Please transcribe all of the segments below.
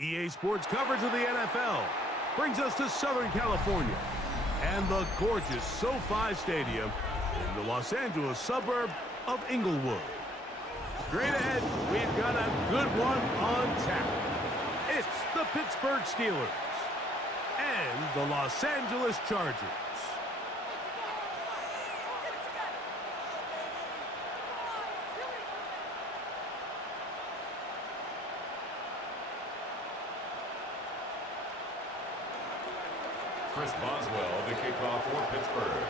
EA Sports coverage of the NFL brings us to Southern California and the gorgeous SoFi Stadium in the Los Angeles suburb of Inglewood. Straight ahead, we've got a good one on tap. It's the Pittsburgh Steelers and the Los Angeles Chargers. Chris Boswell to kick off for Pittsburgh.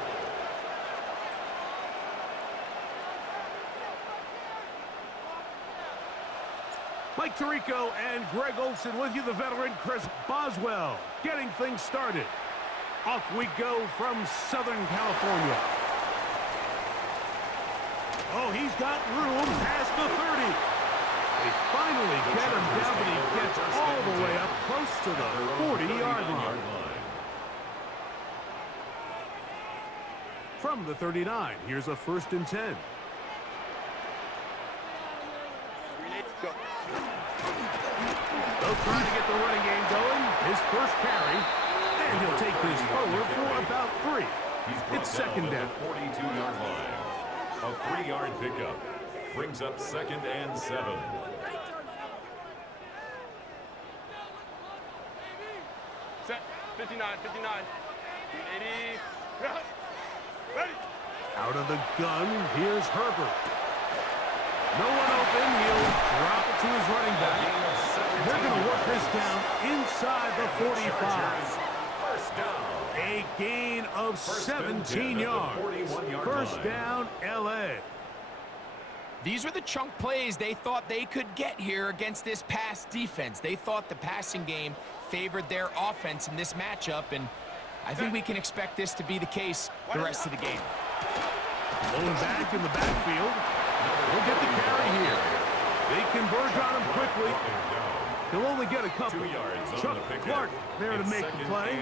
Mike Tirico and Greg Olsen with you, the veteran Chris Boswell, getting things started. Off we go from Southern California. Oh, he's got room past the 30. They finally get him down, but he gets all the way up close to the 40-yard line. From the 39, here's a 1st and 10. They'll try to get the running game going. His first carry, and he'll take this forward for about 3. It's 2nd down. 42-yard line. A 3-yard pickup brings up 2nd and 7. Set. 59, 59. 80. Ready. Out of the gun, here's Herbert. No one open, he'll drop it to his running back. And they're going to work this down inside the 45. First down. A gain of 17 yards. First down, L.A. These were the chunk plays they thought they could get here against this pass defense. They thought the passing game favored their offense in this matchup, and I think we can expect this to be the case the rest of the game. Going back in the backfield. He'll get the carry here. They converge on him quickly. He'll only get a couple. 2 yards Chuck on the pickup. Clark there to make the play.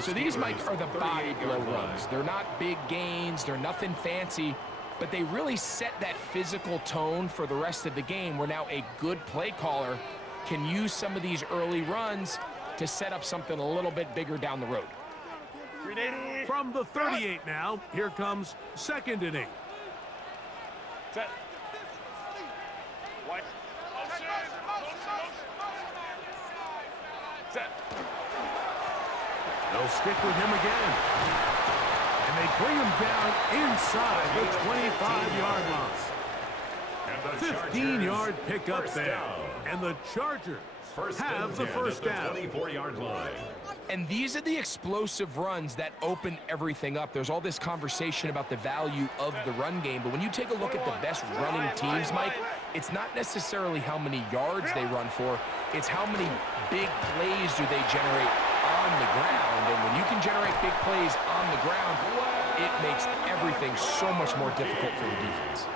So these, Mike, are the body blow runs. They're not big gains. They're nothing fancy. But they really set that physical tone for the rest of the game where now a good play caller can use some of these early runs to set up something a little bit bigger down the road. From the 38 now, here comes 2nd and 8. Set. Watch. Set. They'll stick with him again. And they bring him down inside the 25-yard line. 15-yard pickup there. And the Chargers have the first down. 24-yard line. And these are the explosive runs that open everything up. There's all this conversation about the value of the run game, but when you take a look at the best running teams, Mike, it's not necessarily how many yards they run for, it's how many big plays do they generate on the ground. And when you can generate big plays on the ground, it makes everything so much more difficult for the defense.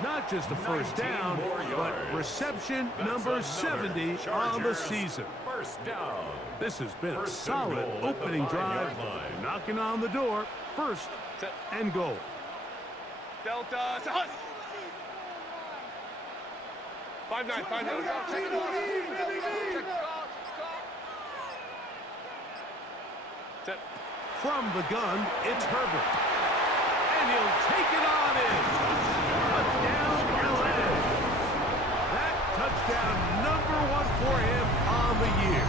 Not just a first down, but reception number 70 on the season. First down. This has been a solid opening drive, knocking on the door, 1st and goal. Delta. 5-9, 5-9. Set. From the gun, it's Herbert. And he'll take it on in. Touchdown, L.A. That touchdown number 1 for him on the year.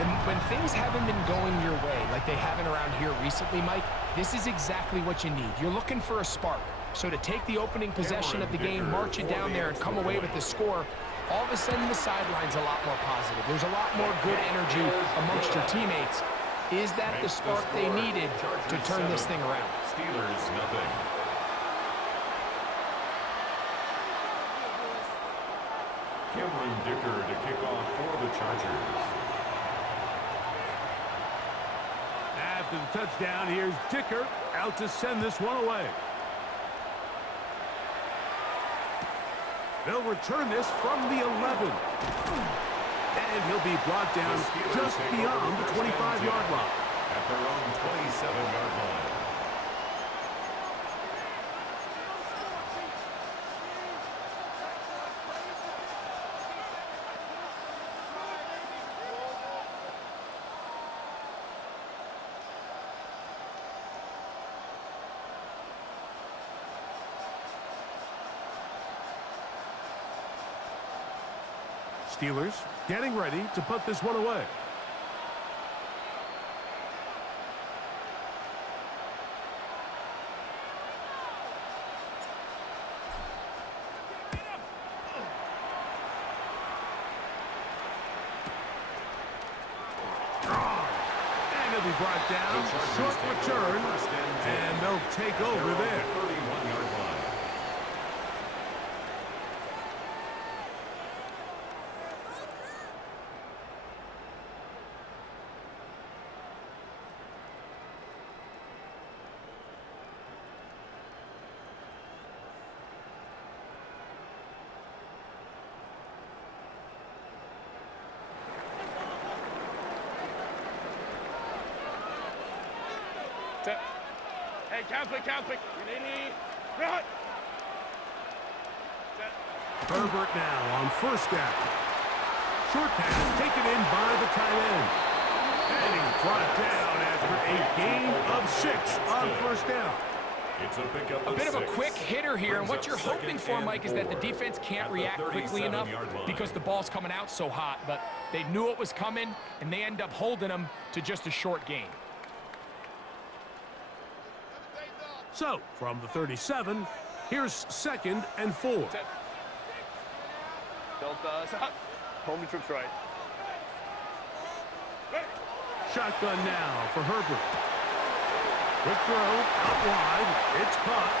And when things haven't been going your way like they haven't around here recently, Mike, this is exactly what you need. You're looking for a spark. So to take the opening possession of the game, march it down there, and come away with the score, all of a sudden the sideline's a lot more positive. There's a lot more good energy amongst your teammates. Is that the spark they needed to turn this thing around? Steelers, nothing. Cameron Dicker to kick off for the Chargers. After the touchdown, here's Dicker out to send this one away. They'll return this from the 11. And he'll be brought down just beyond the 25-yard line. At their own 27-yard line. Steelers getting ready to put this one away. And it'll be brought down. Short return. And they'll take over there. 31-yard line. Set. Hey, count quick. Unity. Run. Set. Herbert now on first down. Short pass taken in by the tight end. And he's brought down after a gain of 6 on first down. It's a pickup A bit of a 6. quick hitter here, and what you're hoping for, Mike, is that the defense can't react quickly enough because the ball's coming out so hot, but they knew it was coming, and they end up holding them to just a short gain. So, from the 37, here's 2nd and 4. Set. Delta. Stop. Home trips right. Ready. Shotgun now for Herbert. Quick throw, up wide, it's caught,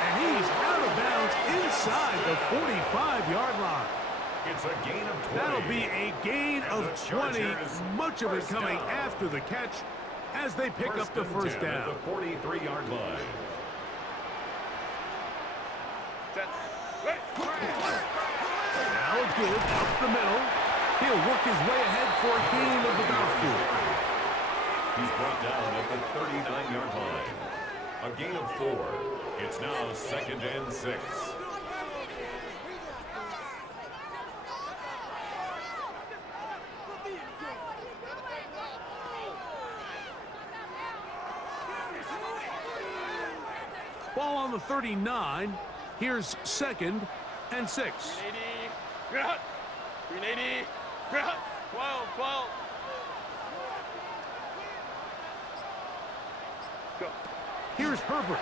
and he's out of bounds inside the 45-yard line. It's a gain of 20. That'll be a gain of The 20, Chargers much of it first coming down. after the catch as they pick up the first and 10 down. at the 43-yard line. Set. Ready. Now a give up the middle. He'll work his way ahead for a gain of about 4. He's brought down at the 39-yard line. A gain of 4. It's now 2nd and 6. Ball on the 39. Here's 2nd and 6. 380. Run. 380. Run. 12. Go. Here's Herbert.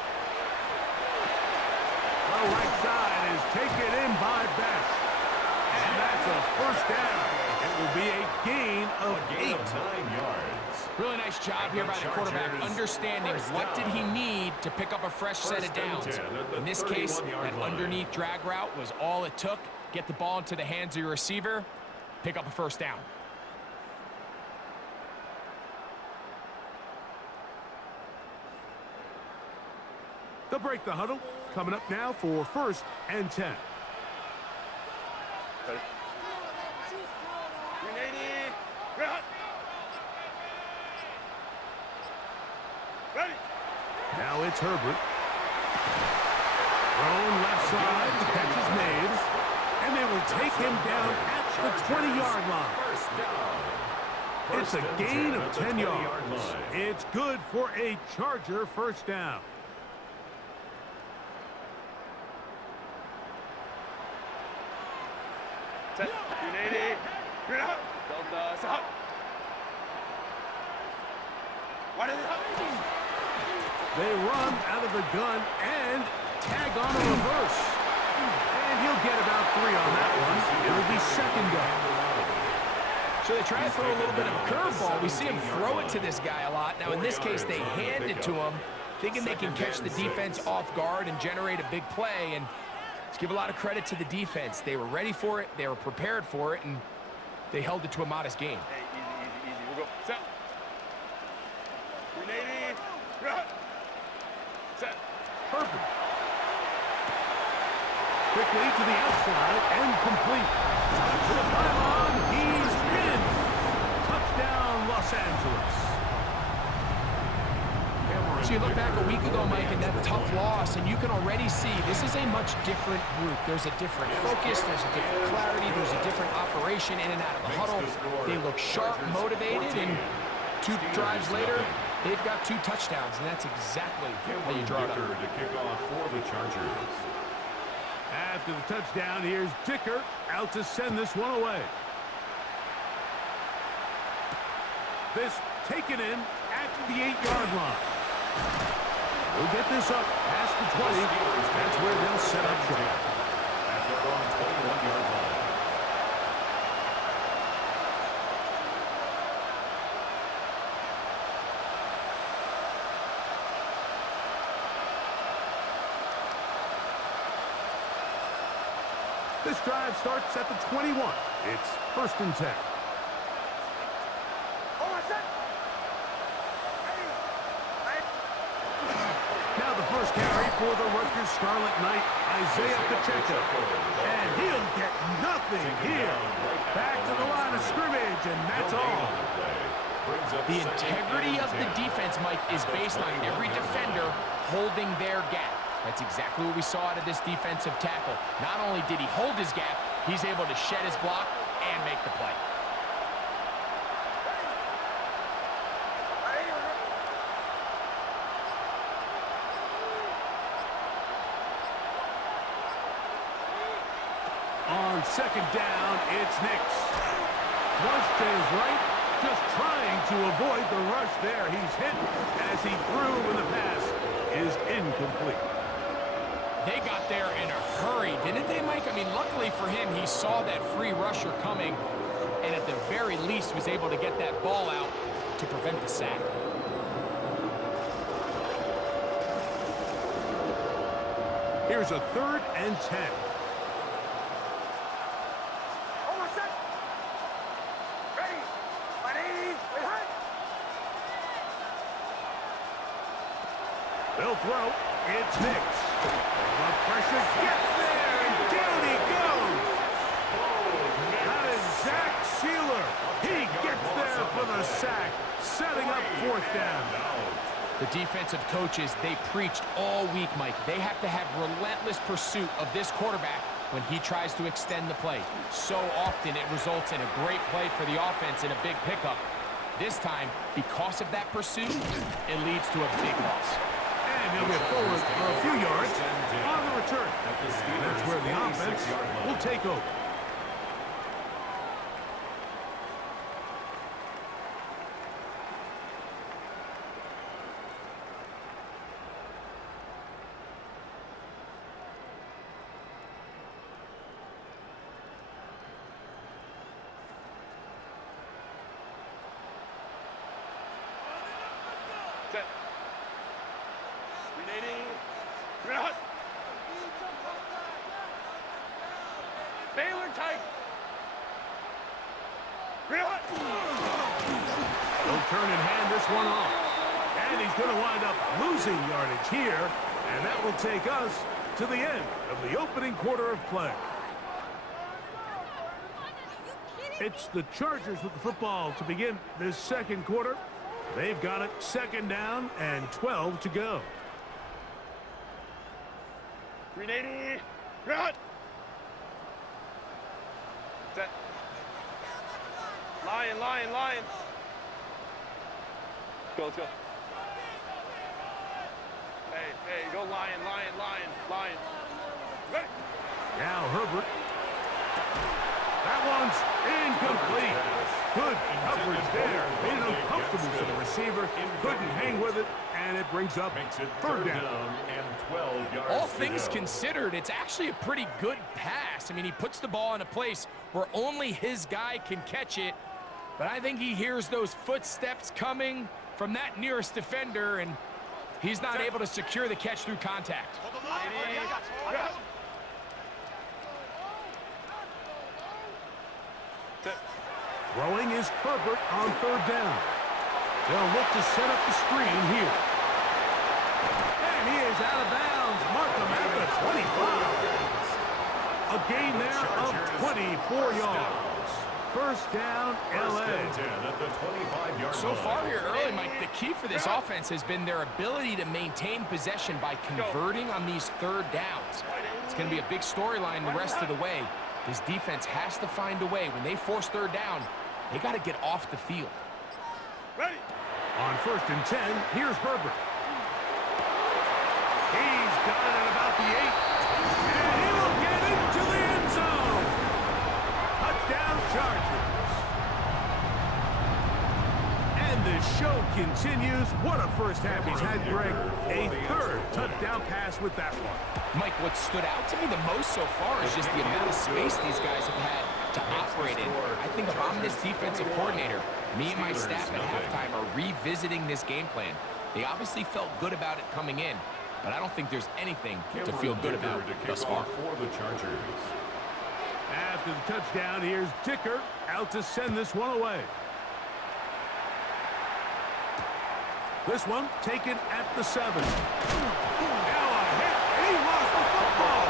The right side is taken in by Best. And that's a first down. It will be a gain of A gain 8. of 9 yards. Really nice job here by the quarterback, understanding what did he need to pick up a fresh set of downs. In this case, that underneath drag route was all it took. Get the ball into the hands of your receiver, pick up a first down. They'll break the huddle. Coming up now for 1st and 10. Ready. 380. Run. Ready. Now it's Herbert. Thrown left side. The catch is made. And they will take him down at the 20-yard line. First down. It's a First and gain 10 of at the 10 20-yard yards. line. It's good for a Charger first down. Set. 380. Run. Delta. Stop. What is it? They run out of the gun and tag on a reverse. And he'll get about 3 on that one. It'll be 2nd down. So they try to throw a little bit of a curveball. We see him throw it to this guy a lot. Now, in this case, they hand it to him, thinking they can catch the defense off guard and generate a big play. And let's give a lot of credit to the defense. They were ready for it, they were prepared for it, and they held it to a modest gain. Hey, easy. We'll go. Set. 380. Run. Set. Herbert. Quickly to the outside and complete. To the pylon, he's in. Touchdown, Los Angeles. So you look back a week ago, Mike, and that tough loss, and you can already see this is a much different group. There's a different focus, there's a different clarity, there's a different operation in and out of the huddle. They look sharp, motivated, and 2 drives later, they've got 2 touchdowns, and that's exactly how you draw it up. To kick off for the Chargers. After the touchdown, here's Dicker out to send this one away. This taken in at the 8-yard line. We'll get this up past the 20. That's where they'll set up shop. At their own 21-yard line. This drive starts at the 21. It's 1st and 10. Now the first carry for the Rutgers Scarlet Knight, Isaiah Pacheco. And he'll get nothing here. Back to the line of scrimmage, and that's all. The integrity of the defense, Mike, is based on every defender holding their gap. That's exactly what we saw out of this defensive tackle. Not only did he hold his gap, he's able to shed his block and make the play. On 2nd down, it's Nix. Flush to his right, just trying to avoid the rush there. He's hit as he threw when the pass is incomplete. They got there in a hurry, didn't they, Mike? I mean, luckily for him, he saw that free rusher coming and at the very least was able to get that ball out to prevent the sack. Here's a 3rd and 10. They'll throw. It's Nix. The pressure gets there, and down he goes. That is Zach Sealer. He gets there for the sack, setting up 4th down. The defensive coaches, they preached all week, Mike. They have to have relentless pursuit of this quarterback when he tries to extend the play. So often it results in a great play for the offense and a big pickup. This time, because of that pursuit, it leads to a big loss. And he'll get forward for a few yards on the return. And that's where the offense will take over. Set. Remaining. Hut. Baylor tight. Hut. He'll turn and hand this one off. And he's going to wind up losing yardage here. And that will take us to the end of the opening quarter of play. It's the Chargers with the football to begin this 2nd quarter. They've got it 2nd down and 12 to go. 380. Hut. Set. Lion. Go, let's go. Hey, go lion. Ready. Now Herbert. That one's incomplete. Good coverage there. Made it uncomfortable for the receiver. Couldn't hang with it, and it brings up 3rd down. And 12 yards. All things considered, it's actually a pretty good pass. I mean, he puts the ball in a place where only his guy can catch it, but I think he hears those footsteps coming from that nearest defender, and he's not able to secure the catch through contact. Throwing is Herbert on 3rd down. They'll look to set up the screen here. And he is out of bounds. Mark him at the 25. A gain there of 24 yards. 1st down, L.A. So far here early, Mike, the key for this offense has been their ability to maintain possession by converting on these 3rd downs. It's going to be a big storyline the rest of the way. This defense has to find a way. When they force 3rd down, they got to get off the field. Ready. On 1st and 10, here's Herbert. He's got it at about the 8. And he will get show continues. What a first half he's had, Greg. A third touchdown pass with that one. Mike, what stood out to me the most so far is just the amount of space these guys have had to operate in. I think if I'm this defensive coordinator, me and my staff at halftime are revisiting this game plan. They obviously felt good about it coming in, but I don't think there's anything to feel good about thus far. For the Chargers. After the touchdown, here's Dicker out to send this one away. This one taken at the 7. Now a hit, and he lost the football.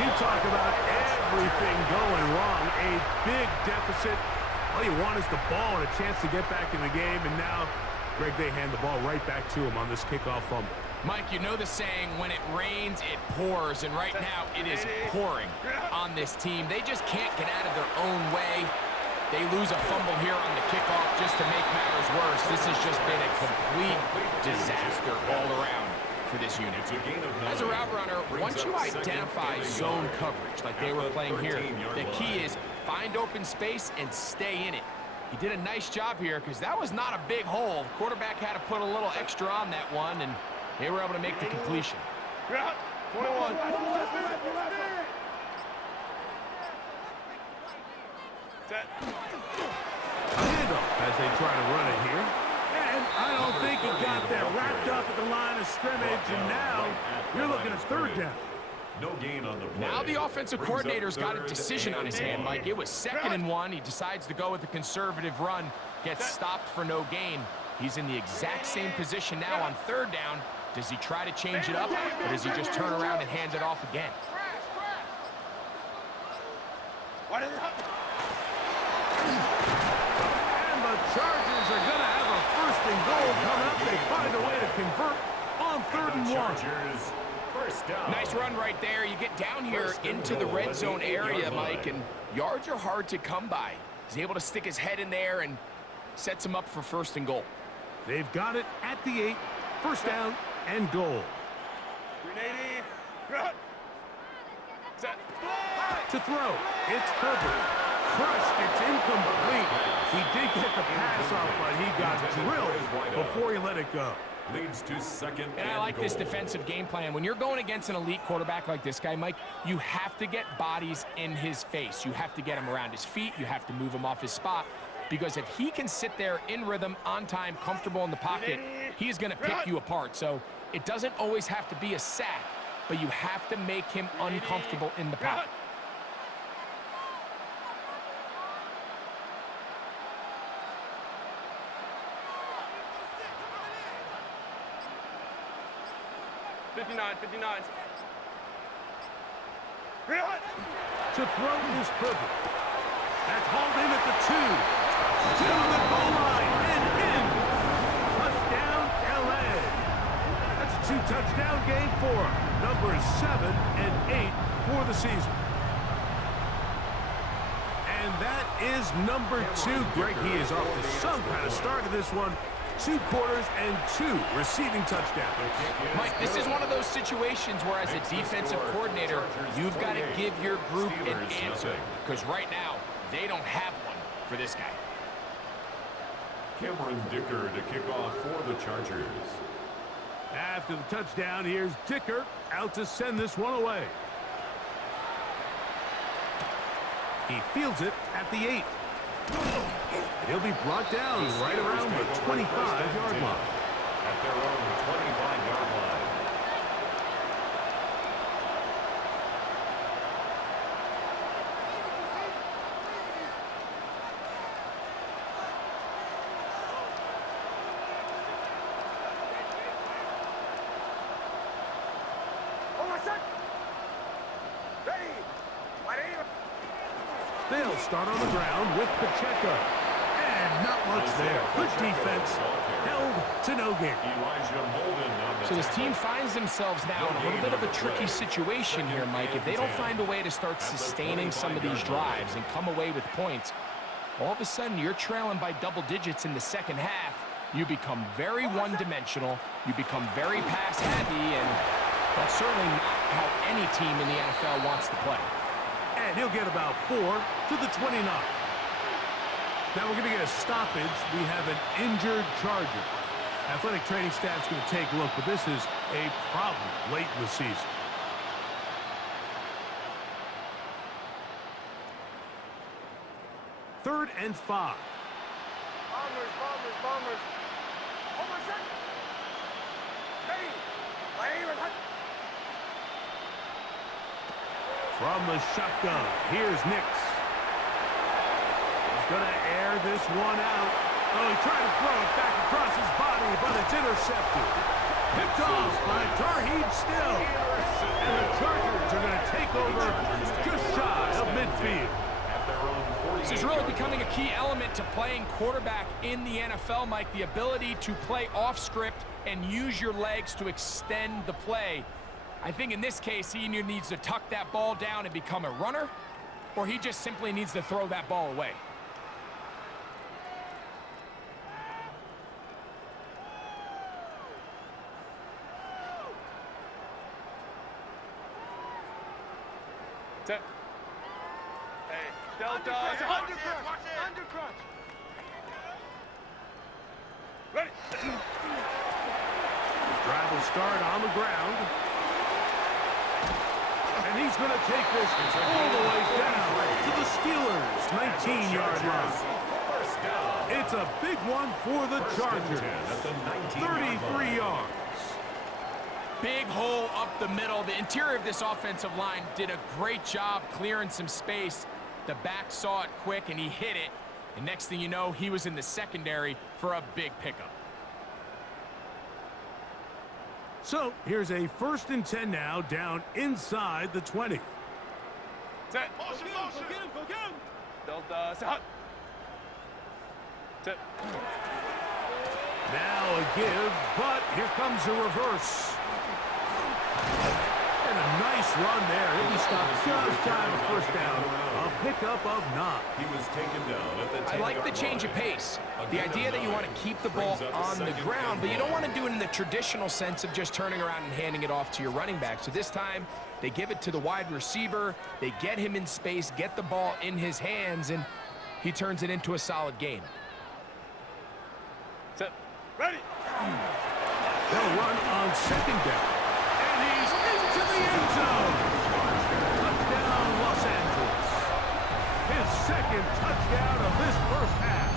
You talk about everything going wrong. A big deficit. All you want is the ball and a chance to get back in the game, and now, Greg, they hand the ball right back to him on this kickoff fumble. Mike, you know the saying, when it rains, it pours, and right now it is pouring on this team. They just can't get out of their own way. They lose a fumble here on the kickoff just to make matters worse. This has just been a complete disaster all around for this unit. As a route runner, once you identify zone coverage like they were playing here, the key is find open space and stay in it. He did a nice job here because that was not a big hole. The quarterback had to put a little extra on that one, and they were able to make the completion. 21. Set. A handoff as they try to run it here. And I don't think he got that wrapped up at the line of scrimmage, and now you're looking at third down. No gain on the play. Now the offensive coordinator's got a decision on his hand, Mike. It was 2nd and 1. He decides to go with the conservative run, gets stopped for no gain. He's in the exact same position now on 3rd down. Does he try to change it up, or does he just turn around and hand it off again? And the Chargers are going to have a 1st and goal coming up. They find a way to convert on 3rd and 1. Chargers, first down. Nice run right there. You get down here into the red zone area, Mike, and yards are hard to come by. He's able to stick his head in there and sets him up for 1st and goal. They've got it at the 8. 1st down and goal. 380. Set. To throw, it's Herbert. Crushed, it's incomplete. He did get the pass off, but he got drilled before he let it go. Leads to 2nd And I like this defensive game plan. When you're going against an elite quarterback like this guy, Mike, you have to get bodies in his face. You have to get him around his feet. You have to move him off his spot. Because if he can sit there in rhythm, on time, comfortable in the pocket, he's going to pick you apart. So it doesn't always have to be a sack, but you have to make him uncomfortable in the pocket. $59. To throw is Herbert. That's hauled in at the 2. To the goal line and in. Touchdown, LA. That's a 2-touchdown game for him. Numbers 7 and 8 for the season. And that is number 2. Greg, he is off to some kind of start to this one. 2 quarters and 2 receiving touchdowns. Mike, this is one of those situations where as a defensive coordinator, you've got to give your group an answer. Because right now, they don't have one for this guy. Cameron Dicker to kick off for the Chargers. After the touchdown, here's Dicker out to send this one away. He fields it at the 8. He'll be brought down right around the 25-yard line. At their own 25-yard line. They'll start on the ground with Pacheco. And not much there. Good defense. Held to no gain. So this team finds themselves now in a little bit of a tricky situation here, Mike. If they don't find a way to start sustaining some of these drives and come away with points, all of a sudden you're trailing by double digits in the 2nd half. You become very one-dimensional. You become very pass-heavy, and that's certainly not how any team in the NFL wants to play. And he'll get about 4 to the 29. Now we're going to get a stoppage. We have an injured Charger. Athletic training staff's going to take a look, but this is a problem late in the season. Third and 5. Bombers, bombers, bombers. Over set. Ready. Wave and hut. From the shotgun, here's Nix. He's going to air this one out. Oh, he tried to throw it back across his body, but it's intercepted. Picked off by Tarheeb Still. And the Chargers are going to take over just shy of midfield. This is really becoming a key element to playing quarterback in the NFL, Mike. The ability to play off script and use your legs to extend the play. I think in this case, he either needs to tuck that ball down and become a runner, or he just simply needs to throw that ball away. Set. Hey, Delta. Undercrunch. Undercrunch. Ready. Drive will start on the ground. And he's going to take this all the way down to the Steelers' 19-yard line. It's a big one for the Chargers. 33 yards. Big hole up the middle. The interior of this offensive line did a great job clearing some space. The back saw it quick, and he hit it. And next thing you know, he was in the secondary for a big pickup. So here's a 1st and 10 now, down inside the 20. Set. Motion, motion. Go get him, go get him. Delta, set. Set. Now a give, but here comes a reverse. And a nice run there. He'll be stopped just shy of a 1st down. A pickup of 9. He was taken down at the 10-yard I like the change of pace. The idea that you want to keep the ball on the ground, but you don't want to do it in the traditional sense of just turning around and handing it off to your running back. So this time, they give it to the wide receiver. They get him in space, get the ball in his hands, and he turns it into a solid gain. Set. Ready. They'll run on 2nd down. And he's into the end zone. Touchdown, Los Angeles. His 2nd touchdown of this 1st half.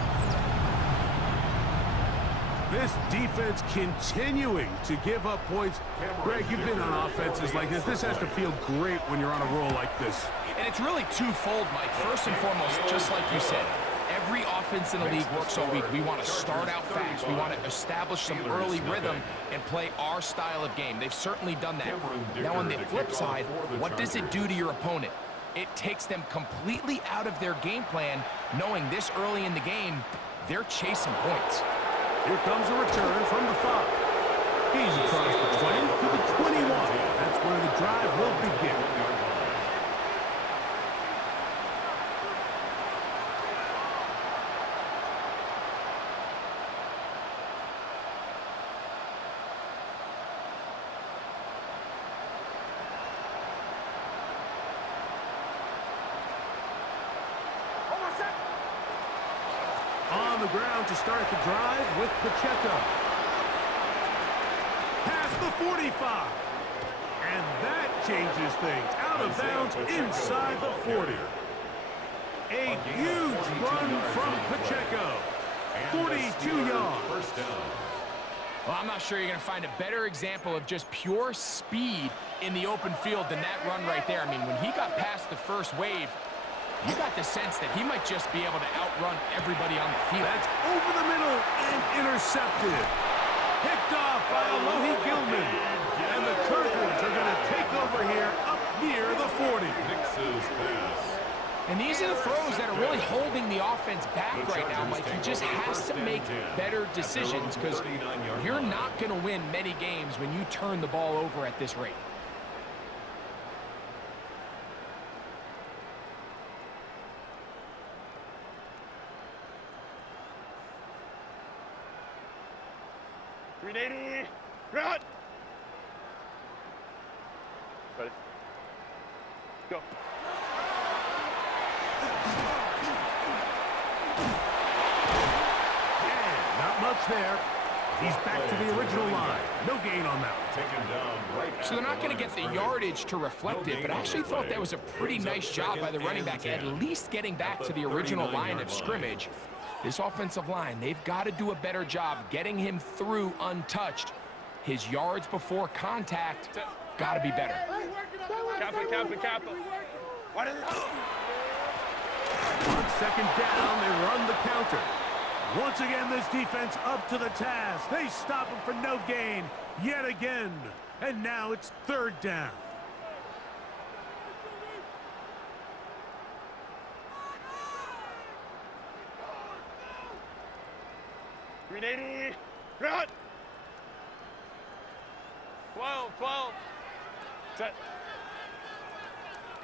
This defense continuing to give up points. Greg, you've been on offenses like this. This has to feel great when you're on a roll like this. And it's really twofold, Mike. First and foremost, just like you said, every offense in the league works all week. We want to start out fast. We want to establish some early rhythm and play our style of game. They've certainly done that. Now, on the flip side, what does it do to your opponent? It takes them completely out of their game plan, knowing this early in the game, they're chasing points. Here comes a return from the 5. He's across the 20 to the 21. That's where the drive will begin. On the ground to start the drive with Pacheco. Past the 45. And that changes things. Out of bounds inside the 40. A huge run from Pacheco. 42 yards. Well, I'm not sure you're going to find a better example of just pure speed in the open field than that run right there. I mean, when he got past the first wave, you got the sense that he might just be able to outrun everybody on the field. That's over the middle and intercepted. Picked off by Alohi Gilman. And the Chargers are going to take over here up near the 40. And these are the throws that are really holding the offense back right now, Mike. He just has to make better decisions because you're not going to win many games when you turn the ball over at this rate. Ready. Run. Ready. Go. catch there. He's back to the original line. No gain on that. Taken down right. So they're not going to get the yardage to reflect it, but I actually thought that was a pretty nice job by the running back, at least getting back to the original line of scrimmage. This offensive line, they've got to do a better job getting him through untouched. His yards before contact got to be better. Cap it. What is it? On second down, they run the counter. Once again, this defense up to the task. They stop him for no gain yet again. And now it's third down. Grenade! Run! 12. Set.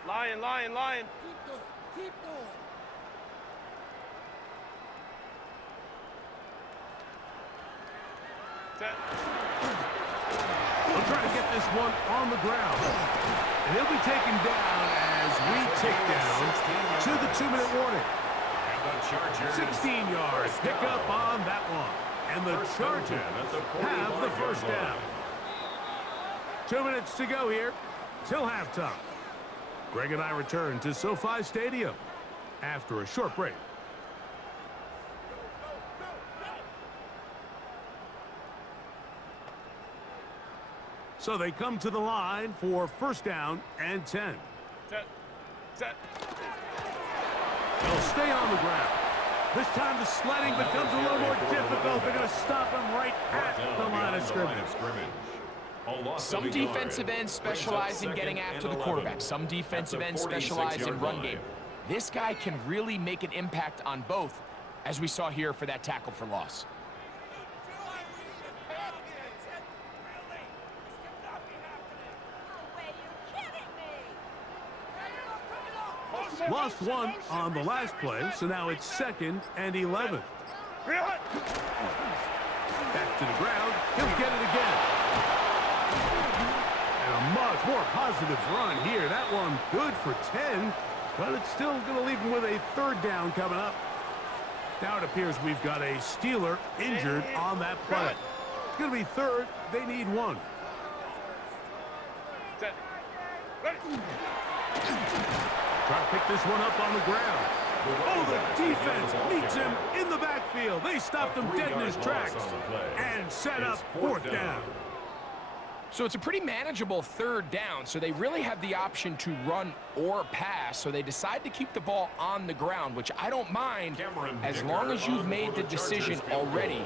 Lion. Keep going. Set. They'll try to get this one on the ground. And he'll be taken down as we tick down to the 2-minute warning. 16 yards. Pick up on that one. And the Chargers have the first down. 2 minutes to go here till halftime. Greg and I return to SoFi Stadium after a short break. So they come to the line for first down and 10. Set. They'll stay on the ground. This time the sledding becomes a little more difficult. They're going to stop him right at the line of scrimmage. Some defensive ends specialize in getting after the quarterback. Some defensive ends specialize in run game. This guy can really make an impact on both, as we saw here for that tackle for loss. Lost one on the last play, so now it's 2nd and 11. Back to the ground. He'll get it again. And a much more positive run here. That one good for 10, but it's still going to leave him with a third down coming up. Now it appears we've got a Steeler injured on that play. It's going to be third. They need one. Set. Ready. Try to pick this one up on the ground. Oh, the defense meets him in the backfield. They stopped him dead in his tracks and set up fourth down. So it's a pretty manageable third down, so they really have the option to run or pass, so they decide to keep the ball on the ground, which I don't mind as long as you've made the decision already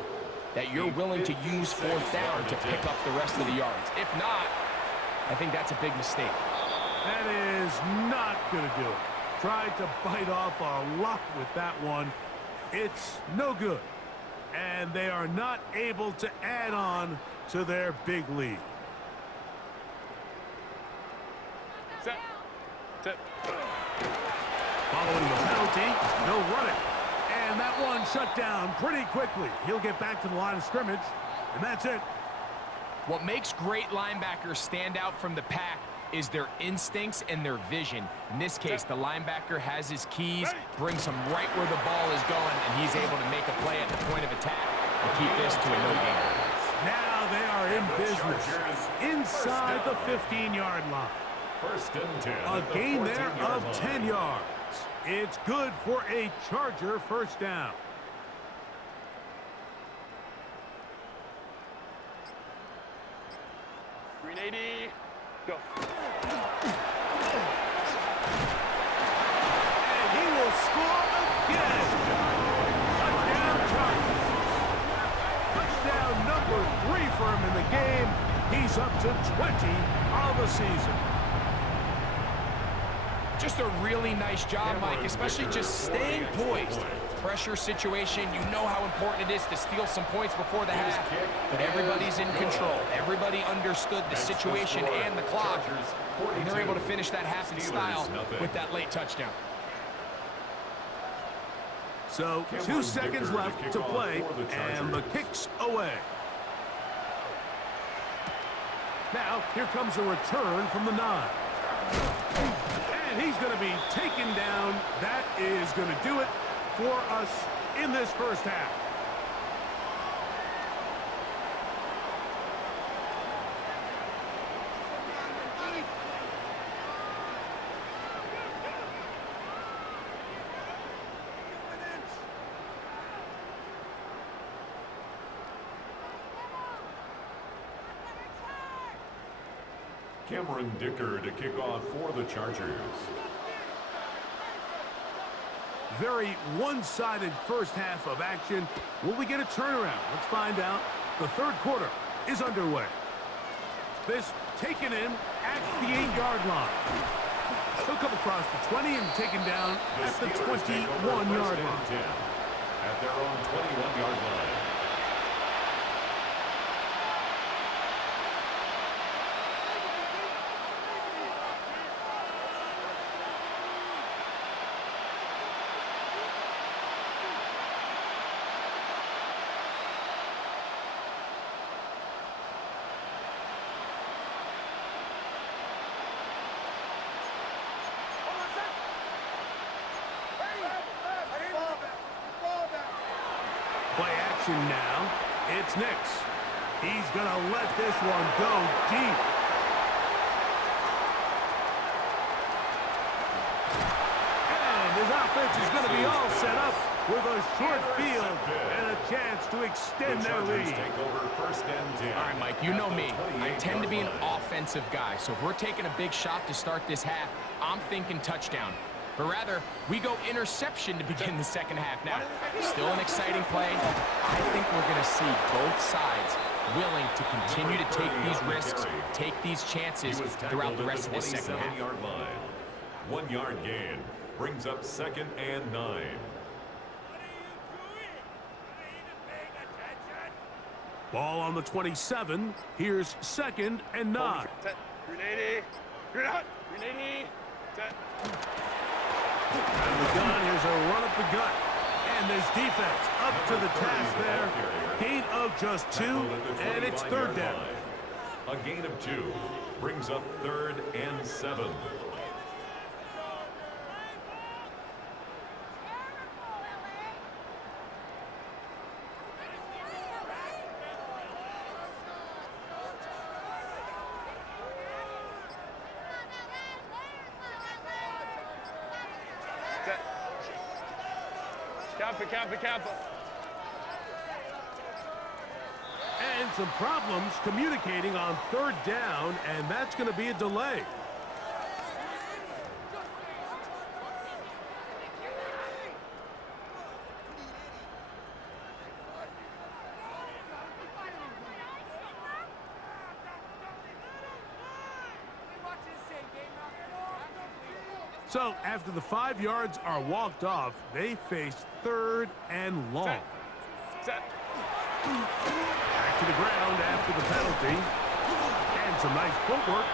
that you're willing to use fourth down to pick up the rest of the yards. If not, I think that's a big mistake. That is not going to do it. Tried to bite off a lot with that one. It's no good. And they are not able to add on to their big lead. Set. Following the penalty, they'll run it. And that one shut down pretty quickly. He'll get back to the line of scrimmage, and that's it. What makes great linebackers stand out from the pack is their instincts and their vision. In this case, the linebacker has his keys, brings him right where the ball is going, and he's able to make a play at the point of attack and keep this to a no gain. Now they are in business inside the 15-yard line. First and 10. A gain there of 10 yards. It's good for a Charger first down. Green 80. Go. And he will score again. Touchdown Chargers. Touchdown number 3 for him in the game. He's up to 20 on the season. Just a really nice job, Mike, especially just staying poised. Pressure situation, you know how important it is to steal some points before the half, but everybody's in control. Everybody understood the situation and the clock, and they're able to finish that half in style with that late touchdown. So 2 seconds left to play, and the kick's away. Now, here comes a return from the 9. And he's going to be taken down. That is going to do it for us in this first half. Cameron Dicker to kick off for the Chargers. Very one-sided first half of action. Will we get a turnaround? Let's find out. The third quarter is underway. This taken in at the 8-yard line. He'll come across the 20 and taken down at the 21-yard line. At their own 21-yard line. Play action now. It's Nix. He's going to let this one go deep. And his offense is going to be all set up with a short field and a chance to extend their lead. Take over first and 10. All right, Mike, you know me. I tend to be an offensive guy, so if we're taking a big shot to start this half, I'm thinking touchdown. But rather, we go interception to begin the second half. Now, still an exciting play. I think we're going to see both sides willing to continue to take these risks, take these chances throughout the rest of this second half. 27-yard line. 1 yard gain brings up second and 9. Ball on the 27. Here's second and 9. Set. Grenade. Grenade. Grenade. Set. Out of the gun, here's a run up the gut. And this defense up to the task there. Gain of just 2, and it's third down. A gain of 2 brings up third and 7. Camp. And some problems communicating on third down, and that's going to be a delay. So after the 5 yards are walked off, they face third and long. Set. Back to the ground after the penalty. And some nice footwork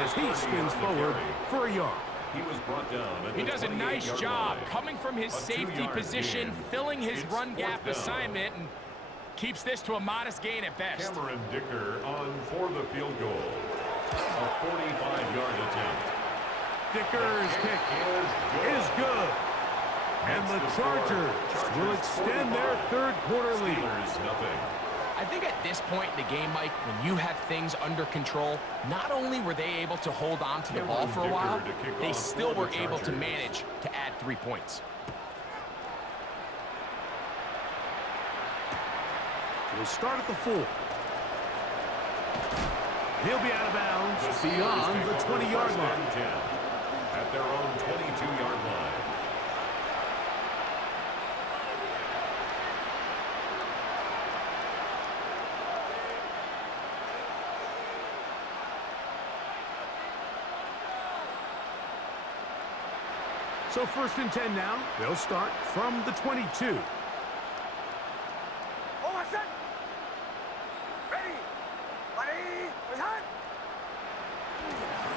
as he spins forward for a yard. He was brought down at He does a nice job coming from his safety position, filling his run gap assignment, and keeps this to a modest gain at best. Cameron Dicker on for the field goal. A 45-yard attempt. Dicker's kick is good. And the Chargers will extend their third quarter lead. Nothing. I think at this point in the game, Mike, when you have things under control, not only were they able to hold on to the ball for a while, they still were able to manage to add 3 points. He'll start at the 4. He'll be out of bounds beyond the 20-yard line. At their own 22-yard line. So first and 10 now. They'll start from the 22.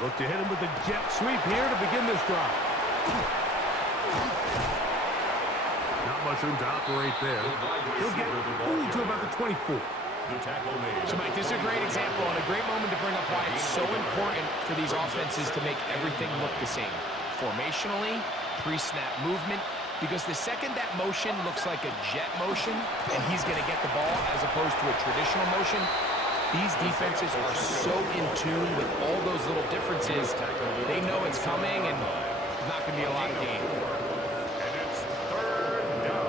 Look to hit him with a jet sweep here to begin this drive. Not much room to operate there. He'll get only to about the 24. So, Mike, this is a great example and a great moment to bring up why it's so important for these offenses to make everything look the same. Formationally, pre-snap movement, because the second that motion looks like a jet motion and he's going to get the ball as opposed to a traditional motion, these defenses are so in tune with all those little differences. They know it's coming, and there's not going to be a lot of gain. And it's third down.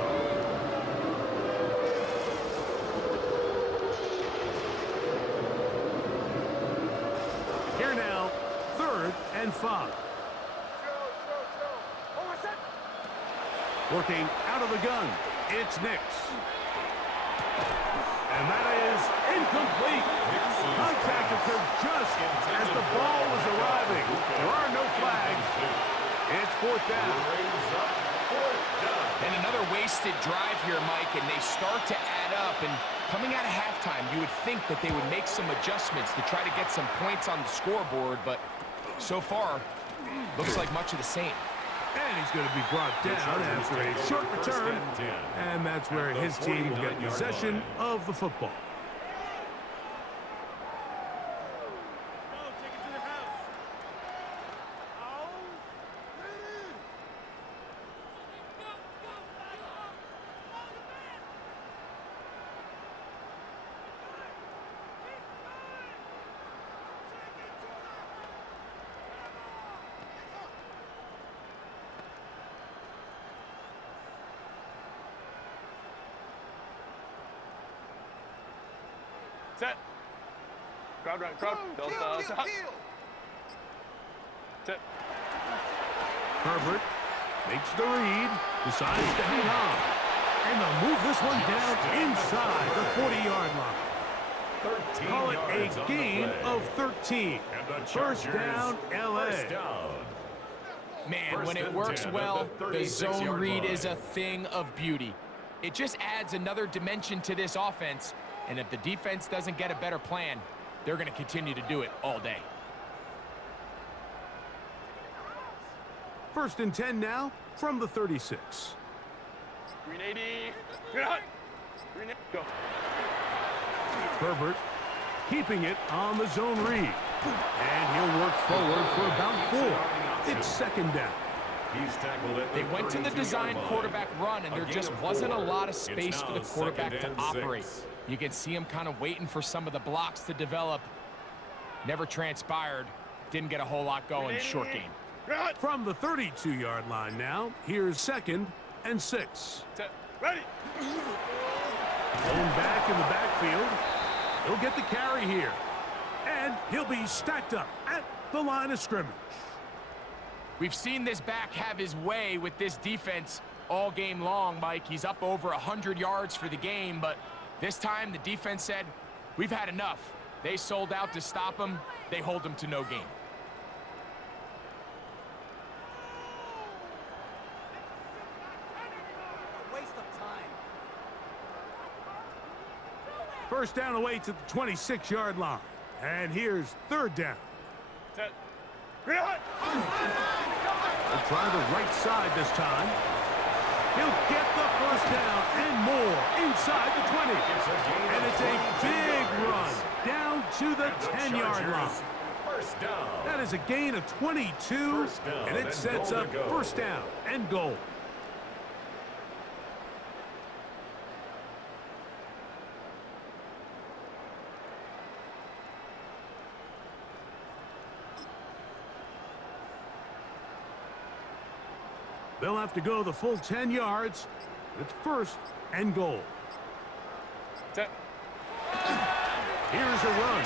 Here now 3rd and 5. Working out of the gun, it's Nix. And that is incomplete. Contact occurred just as the ball was arriving. There are no flags. It's 4th down. And another wasted drive here, Mike, and they start to add up. And coming out of halftime, you would think that they would make some adjustments to try to get some points on the scoreboard, but so far, looks like much of the same. And he's going to be brought down after a short return. And that's where his team will get possession of the football. Set. Crowd run, crowd. Set. Set. Herbert makes the read, decides to hang on. And they'll move this one down inside the 40-yard line. Call it a gain of 13. First down, L.A. Man, when it works well, the zone read is a thing of beauty. It just adds another dimension to this offense. And if the defense doesn't get a better plan, they're going to continue to do it all day. 1st and 10 now from the 36. 380. Good hunt. 380. Go. Herbert keeping it on the zone read. And he'll work forward for about 4. It's 2nd down. They went to the design quarterback run, and there just wasn't a lot of space for the quarterback to operate. You can see him kind of waiting for some of the blocks to develop. Never transpired. Didn't get a whole lot going. Short game. From the 32-yard line now, here's 2nd and 6. Ready. Going back in the backfield. He'll get the carry here. And he'll be stacked up at the line of scrimmage. We've seen this back have his way with this defense all game long, Mike. He's up over 100 yards for the game, but this time the defense said, we've had enough. They sold out to stop him. They hold him to no gain. Waste of time. First down away to the 26-yard line. And here's 3rd down. Set. Good hunt. He'll try the right side this time. He'll get the 1st down and more inside the 20. And it's a big run down to the 10-yard line. That is a gain of 22, and it sets up 1st down and goal. They'll have to go the full 10 yards. It's 1st and goal. Set. Here's a run.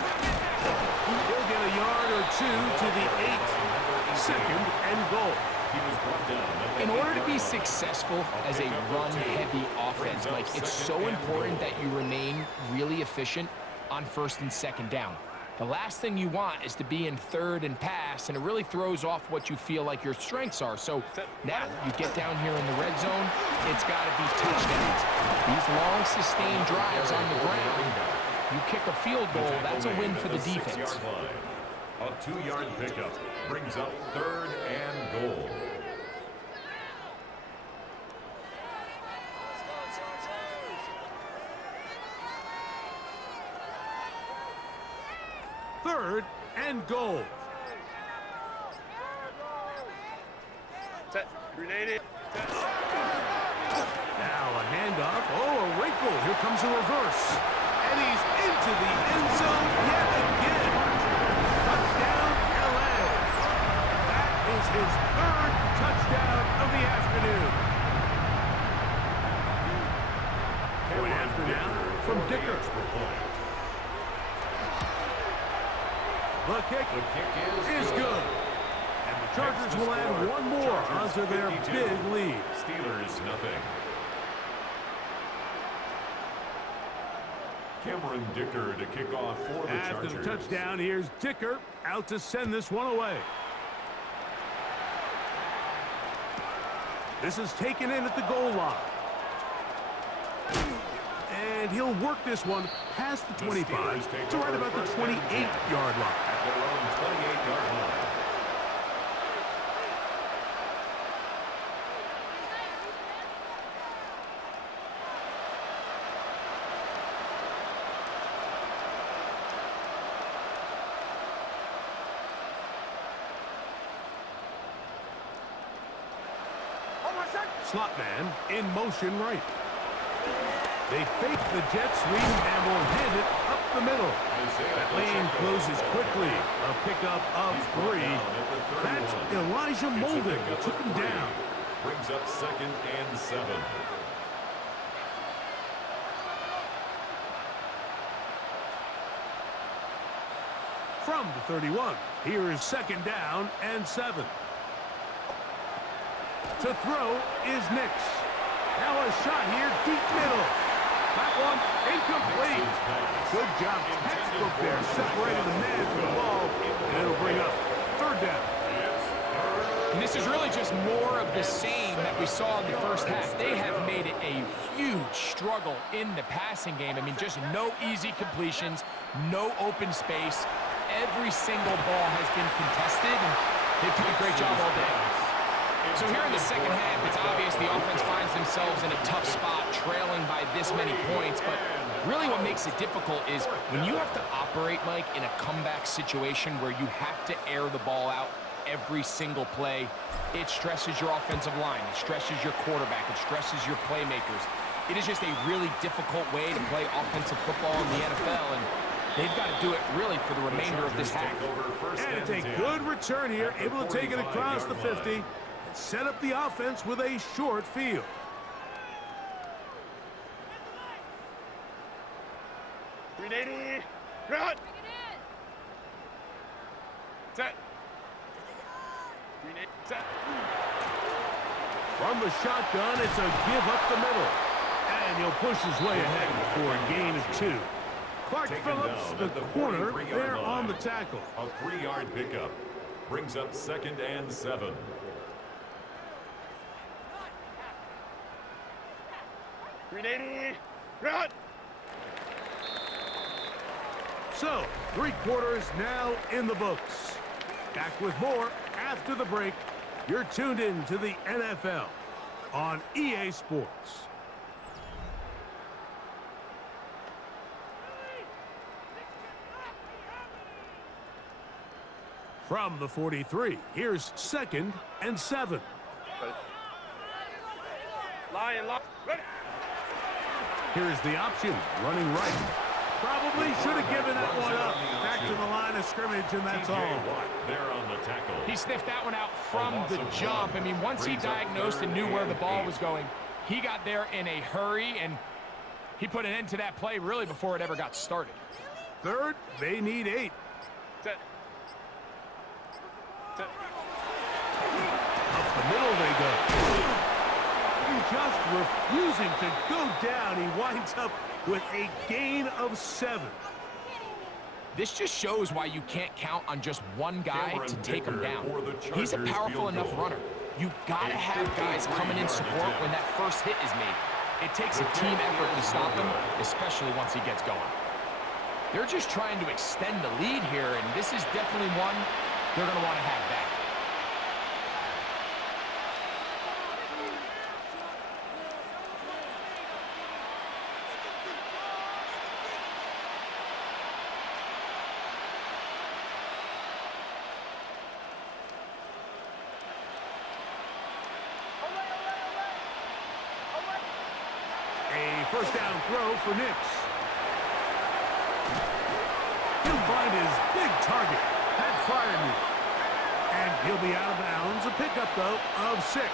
He'll get a yard or 2 to the 8. 2nd and goal. In order to be successful as a run-heavy offense, Mike, it's so important that you remain really efficient on 1st and 2nd down. The last thing you want is to be in 3rd and pass, and it really throws off what you feel like your strengths are. So now you get down here in the red zone, it's got to be touchdowns. These long, sustained drives on the ground, you kick a field goal, that's a win for the defense. A 2-yard pickup brings up 3rd and goal. Third and goal. Set. 380. Set. Now a handoff. Oh, a wrinkle. Here comes a reverse. And he's into the end zone yet again. Touchdown, L.A. That is his 3rd touchdown of the afternoon. Going after now from Dicker. The kick is good. And the Chargers will add one more onto their 52. big lead. Steelers, nothing. Cameron Dicker to kick off for the After Chargers. the touchdown, here's Dicker out to send this one away. This is taken in at the goal line. And he'll work this one past the 25 to right about the 28-yard line. At their own 28-yard line. Slot man in motion right. They fake the jet sweep and will hand it up the middle. That lane closes quickly. A pickup of 3. That's Elijah Molden who took him down. Brings up 2nd and 7. From the 31, here is 2nd down and 7. To throw is Nix. Now a shot here, deep middle. That one incomplete. Good job, textbook there, separating the man from the ball, and it'll bring up 3rd down. And this is really just more of the same that we saw in the first half. They have made it a huge struggle in the passing game. I mean, just no easy completions, no open space. Every single ball has been contested, and they've done a great job all day. So here in the second half, it's obvious the offense finds themselves in a tough spot, trailing by this many points. But really what makes it difficult is when you have to operate, Mike, in a comeback situation where you have to air the ball out every single play, it stresses your offensive line, it stresses your quarterback, it stresses your playmakers. It is just a really difficult way to play offensive football in the NFL, and they've got to do it really for the remainder of this half. And it's a good return here, able to take it across the 50. Set up the offense with a short field. Run! Set. Set. From the shotgun, it's a give up the middle. And he'll push his way ahead for a gain of 2. Clark Phillips, the corner, there on the tackle. A 3-yard pickup. Brings up 2nd and 7. Run! So, 3 quarters now in the books. Back with more after the break. You're tuned in to the NFL on EA Sports. From the 43, here's 2nd and 7. Lion, ready. Here's the option, running right. Probably should have given that one up. Back to the line of scrimmage, and that's all. There on the tackle. He sniffed that one out from the jump. I mean, once he diagnosed and knew where the ball was going, he got there in a hurry, and he put an end to that play really before it ever got started. 3rd, they need 8. Set. Set. Up the middle they go. Just refusing to go down. He winds up with a gain of 7. This just shows why you can't count on just one guy to take him down. He's a powerful enough runner. You gotta have guys coming in support when that first hit is made. It takes a team effort to stop him, especially once he gets going. They're just trying to extend the lead here, and this is definitely one they're gonna want to have back. First down throw for Nix. He'll find his big target. That fired me. And he'll be out of bounds. A pickup, though, of 6.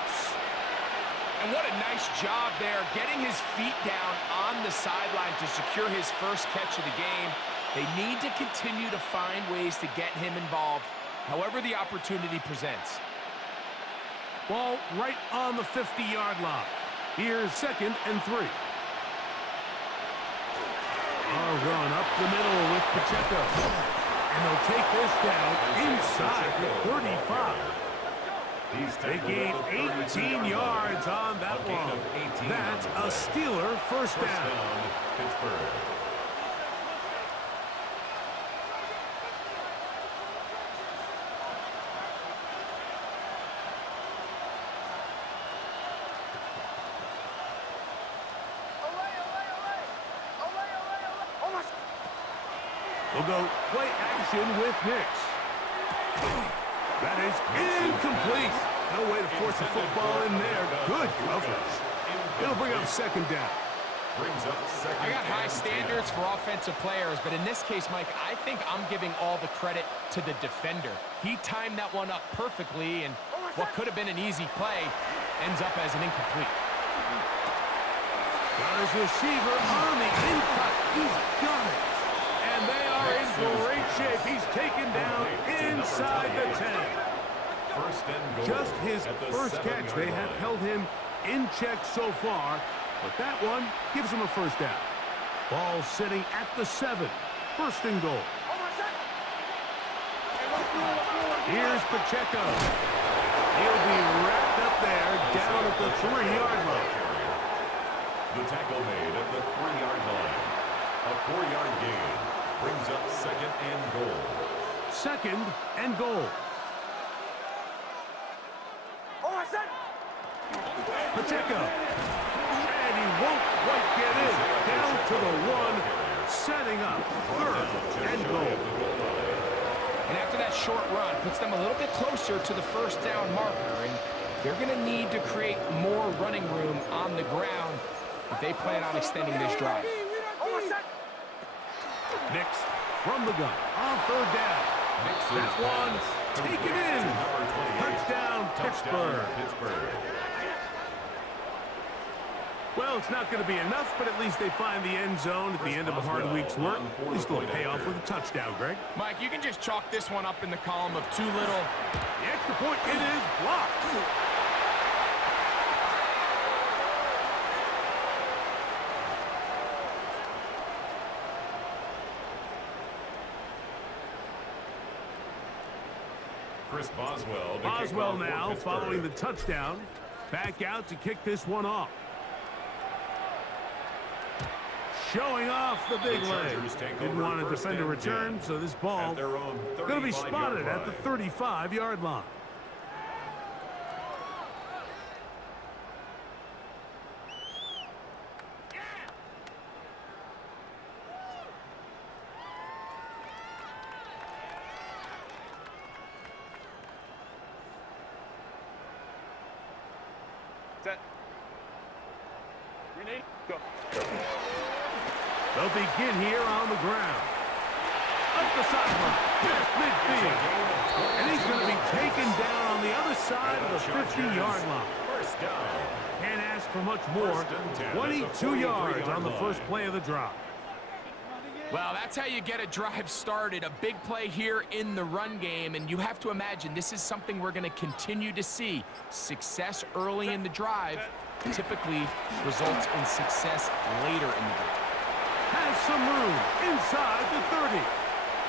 And what a nice job there, getting his feet down on the sideline to secure his first catch of the game. They need to continue to find ways to get him involved. however the opportunity presents. Ball right on the 50-yard line. Here's 2nd and 3. A run up the middle with Pacheco. And they'll take this down inside the 35. They gain 18 yards on that one. That's a Steeler first down. Pittsburgh. We'll go play action with Nix. That is incomplete. No way to force a football in there. Good coverage. It'll bring up 2nd down. I got high standards for offensive players, but in this case, Mike, I think I'm giving all the credit to the defender. He timed that one up perfectly, and what could have been an easy play ends up as an incomplete. Got his receiver on the in-cut. He's got it. And they are in great shape. He's taken down inside the 10. Just his first catch. They have held him in check so far, but that one gives him a first down. Ball sitting at the 7. 1st and goal. Here's Pacheco. He'll be wrapped up there down at the 3-yard line. The tackle made at the 3-yard line. A 4-yard gain brings up 2nd and goal. 2nd and goal. Pacheco. And he won't quite get in. Down to the 1, setting up 3rd and goal. And after that short run, puts them a little bit closer to the first down marker, and they're going to need to create more running room on the ground if they plan on extending this drive. Nix from the gun on 3rd down. That one taken in. Touchdown, Pittsburgh. Well, it's not going to be enough, but at least they find the end zone at the end of a hard week's work. At least they'll pay off with a touchdown, Greg. Mike, you can just chalk this one up in the column of too little. The extra point, it is blocked. Chris Boswell. Boswell now following the touchdown. Back out to kick this one off. Showing off the big leg. Didn't want to defend a return, so this ball going to be spotted at the 35-yard line. Set. Renee, go. They'll begin here on the ground. Up the sideline, past midfield. And he's going to be taken down on the other side of the 50-yard line. First down. Can't ask for much more. 22 yards on the first play of the drive. Well, that's how you get a drive started. A big play here in the run game, and you have to imagine this is something we're going to continue to see. Success early in the drive typically results in success later in the drive. Has some room inside the 30.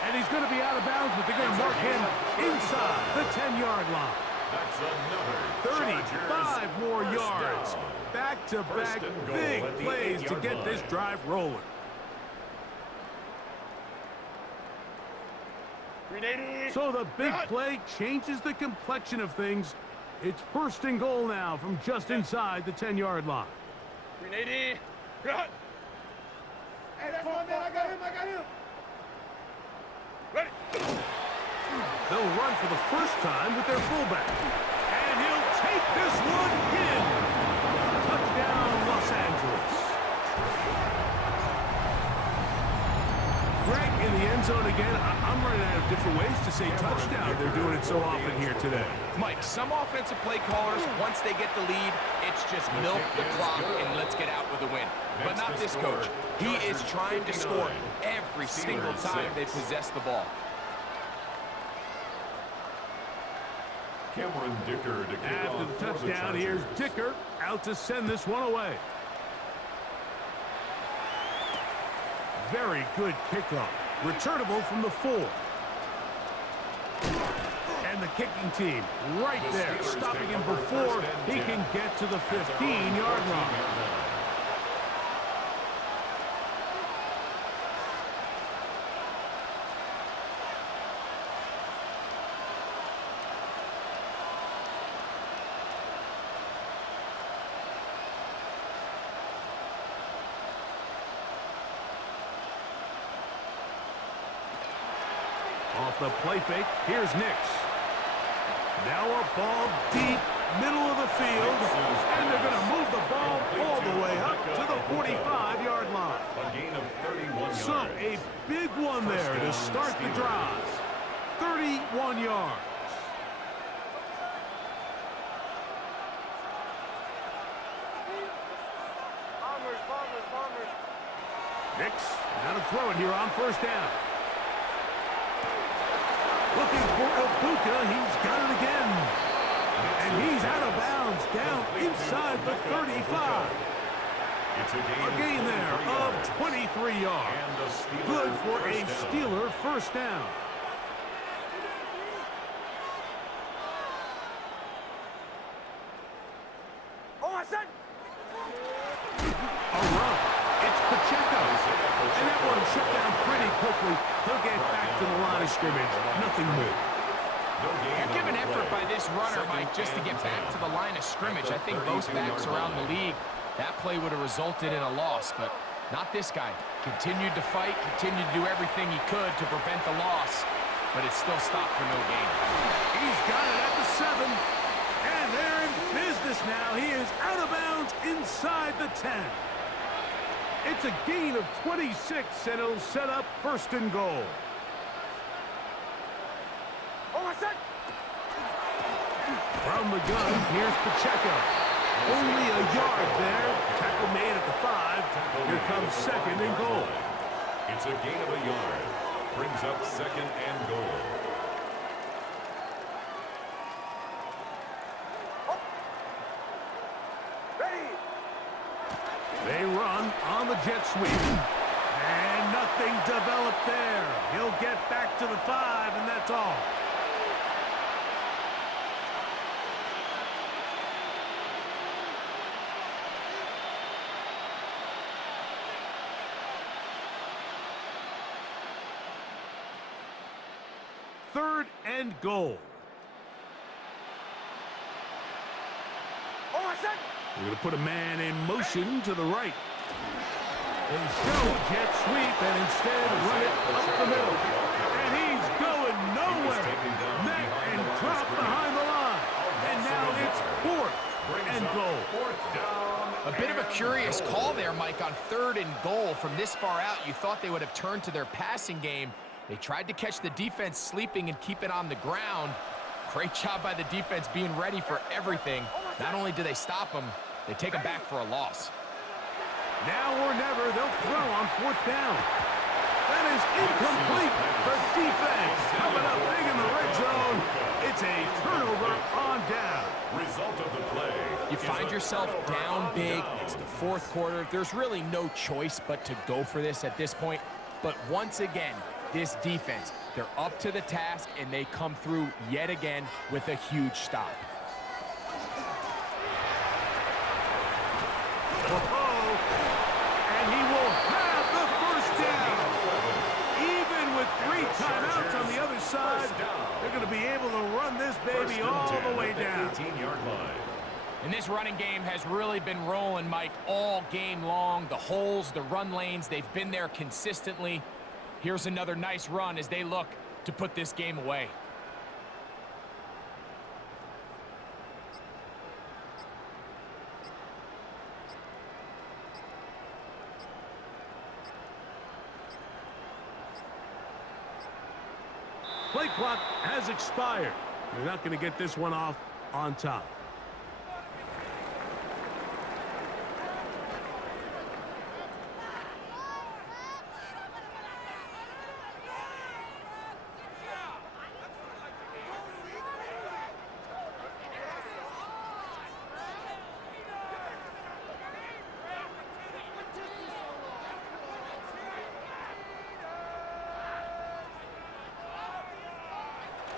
And he's going to be out of bounds, but they're going to mark him inside the 10-yard line. That's another 35 more yards. Back-to-back big plays to get this drive rolling. So the big play changes the complexion of things. It's 1st and goal now from just inside the 10-yard line. 380. Run. Hey, that's my man. I got him. Ready. They'll run for the first time with their fullback. And he'll take this one in. Touchdown, Los Angeles. Greg, in the end zone again. I'm running out of different ways to say touchdown. They're doing it so often here today. Mike, some offensive play callers, once they get the lead, it's just milk the clock and let's get out with a win. But not this coach. He is trying to score every single time they possess the ball. Cameron Dicker to kick After off the for touchdown, here's Chargers. Dicker out to send this one away. Very good kickoff. Returnable from the 4. And the kicking team right The there, Steelers stopping take him over before first and he 10 can get to the at their own 15-yard 14-yard line. line. Off the play fake, here's Nix. Now a ball deep, middle of the field, and they're going to move the ball all the way up to the 45-yard line. A gain of 31 So, yards. a big one there to start the drive. 31 yards. Nix, now to throw it here on first down. Looking for Ibuka, he's got it again. And he's out of bounds, down inside the 35. It's A gain there of 23 yards. And a Steeler Good for a first down. Steeler first down. A run. It's Pacheco. And that one shut down pretty quickly. He'll get back to the line of scrimmage. Nothing new. You're giving effort by this runner, Mike, just to get back to the line of scrimmage. I think most backs around the league, that play would have resulted in a loss, but not this guy. Continued to fight, continued to do everything he could to prevent the loss, but it still stopped for no gain. He's got it at the 7. And they're in business now. He is out of bounds inside the 10. It's a gain of 26, and it'll set up first and goal. From the gun, here's Pacheco. Only a yard there. Tackle made at the 5. Here comes second and goal. It's a gain of a yard. Brings up second and goal. They run on the jet sweep. And nothing developed there. He'll get back to the 5, and that's all. Third and goal. We're going to put a man in motion to the right. They show jet sweep and instead run it up the middle. And he's going nowhere. Met and dropped behind the line. And now it's fourth and goal. A bit of a curious call there, Mike, on third and goal. From this far out, you thought they would have turned to their passing game. They tried to catch the defense sleeping and keep it on the ground. Great job by the defense being ready for everything. Not only do they stop them, they take them back for a loss. Now or never, they'll throw on fourth down. That is incomplete. The defense coming up big in the red zone. It's a turnover on down. Result of the play. You find yourself down big. It's the fourth quarter. There's really no choice but to go for this at this point. But once again, this defense, they're up to the task, and they come through yet again with a huge stop. And he will have the first down. Even with 3 timeouts on the other side, they're going to be able to run this baby all the way down. 18-yard line. And this running game has really been rolling, Mike, all game long. The holes, the run lanes, they've been there consistently. Here's another nice run as they look to put this game away. Play clock has expired. They're not going to get this one off on top.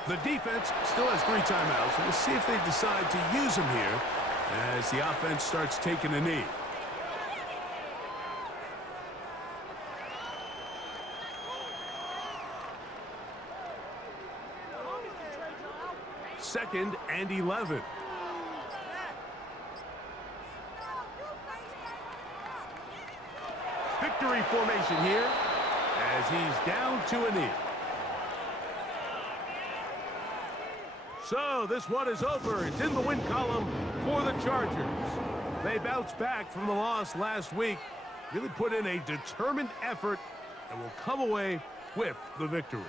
The defense still has 3 timeouts. We'll see if they decide to use them here as the offense starts taking a knee. Second and 11. Victory formation here as he's down to a knee. So this one is over. It's in the win column for the Chargers. They bounced back from the loss last week, really put in a determined effort, and will come away with the victory.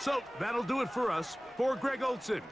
So that'll do it for us. For Greg Olson,